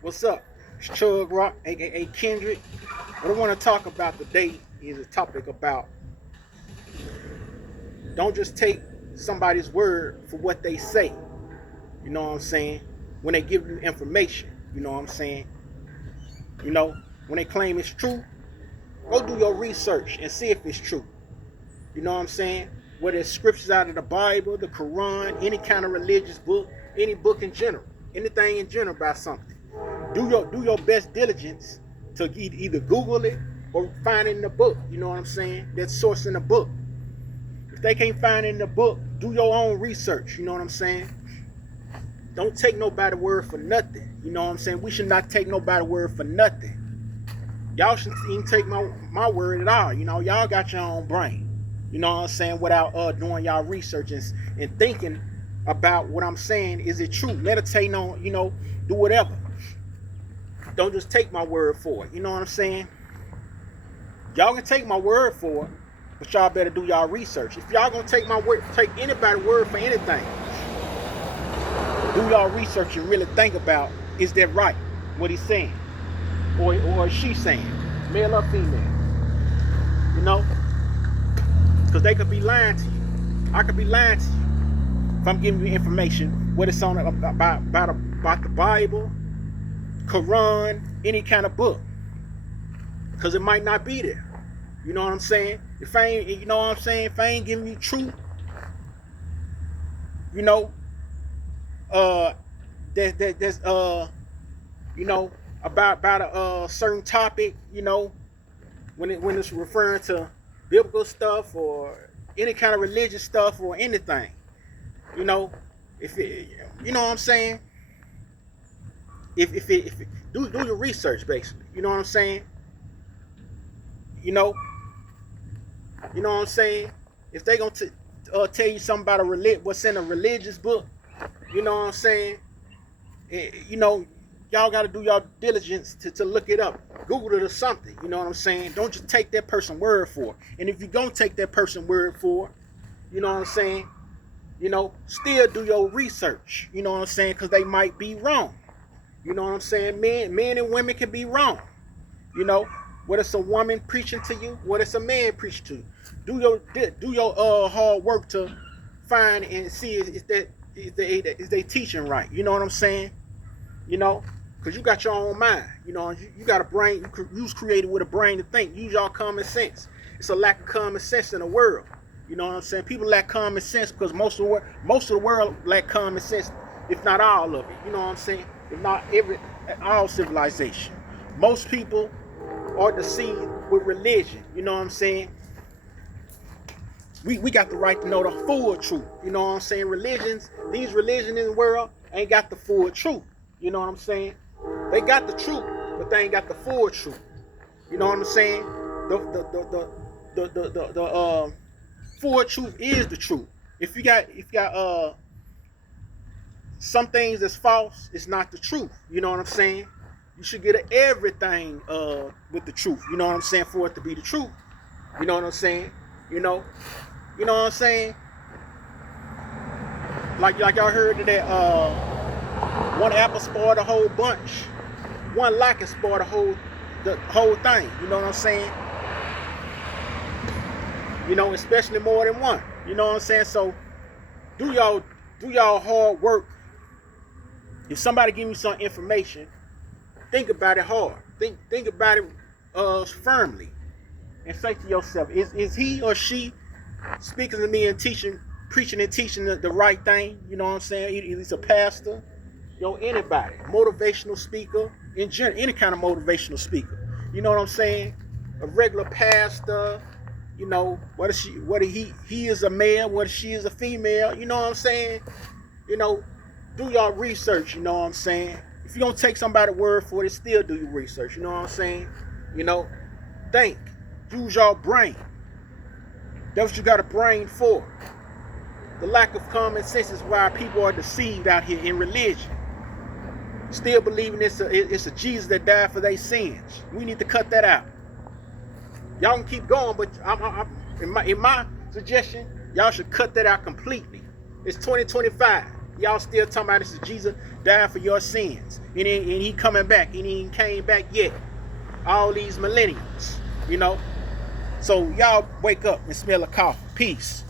What's up? It's Chug Rock, aka Kendrick. What I want to talk about today is a topic about don't just take somebody's word for what they say. You know what I'm saying? When they give you information, you know what I'm saying? You know, when they claim it's true, go do your research and see if it's true. You know what I'm saying? Whether it's scriptures out of the Bible, the Quran, any kind of religious book, any book in general, anything in general about something. Do your best diligence to either Google it or find it in the book. You know what I'm saying? That source in the book. If they can't find it in the book, do your own research. You know what I'm saying? Don't take nobody's word for nothing. You know what I'm saying? We should not take nobody's word for nothing. Y'all shouldn't even take my word at all. You know, y'all got your own brain. You know what I'm saying? Without doing y'all research and thinking about what I'm saying. Is it true? Meditating on, do whatever. Don't just take my word for it. You know what I'm saying? Y'all can take my word for it, but y'all better do y'all research. If y'all gonna take my word, take anybody's word for anything, do y'all research and really think about, is that right? What he's saying, or she saying, male or female? You know, because they could be lying to you. I could be lying to you if I'm giving you information what it's on about the Bible, Quran, any kind of book, because it might not be there. You know what I'm saying? If I ain't, you know what I'm saying? If I ain't giving you truth, you know, that's about a certain topic, when it's referring to biblical stuff or any kind of religious stuff or anything, you know, if it, you know what I'm saying? If do your research basically, you know what I'm saying? You know, you know what I'm saying? If they gonna tell you something about what's in a religious book, you know what I'm saying? You know, y'all got to do y'all diligence to look it up, Google it or something. You know what I'm saying? Don't just take that person's word for it. And if you gonna take that person's word for it, you know what I'm saying? Still do your research. You know what I'm saying? Because they might be wrong. You know what I'm saying? Men and women can be wrong. You know, whether it's a woman preaching to you, whether it's a man preaching to you, do your hard work to find and see is they teaching right. You know what I'm saying? Because you got your own mind. You got a brain. You was created with a brain to think. Use your common sense. It's a lack of common sense in the world. You know what I'm saying? People lack common sense because most of the world lack common sense, if not all of it. You know what I'm saying? If not all civilization. Most people are deceived with religion. You know what I'm saying? We got the right to know the full truth. You know what I'm saying? These religions in the world ain't got the full truth. You know what I'm saying? They got the truth, but they ain't got the full truth. You know what I'm saying? The full truth is the truth. If you got some things that's false, it's not the truth. You know what I'm saying? You should get everything with the truth. You know what I'm saying? For it to be the truth. You know what I'm saying? You know what I'm saying? Like y'all heard of that one apple spoiled a whole bunch. One lie can spoil the whole thing. You know what I'm saying? Especially more than one. You know what I'm saying? So do y'all hard work. If somebody give you some information, think about it hard. Think about it firmly, and say to yourself, is he or she speaking to me and preaching and teaching the right thing? You know what I'm saying? He's a pastor, anybody, motivational speaker, in general, any kind of motivational speaker. You know what I'm saying? A regular pastor, whether he is a male, whether she is a female. You know what I'm saying? Do y'all research. You know what I'm saying? If you don't take somebody's word for it, still do your research. You know what I'm saying? Think, use your brain. That's what you got a brain for. The lack of common sense is why people are deceived out here in religion. Still believing it's a Jesus that died for their sins. We need to cut that out. Y'all can keep going, but in my suggestion, y'all should cut that out completely. It's 2025. Y'all still talking about this is Jesus died for your sins. And he coming back. And he ain't came back yet. All these millennials, you know. So y'all wake up and smell a coffee. Peace.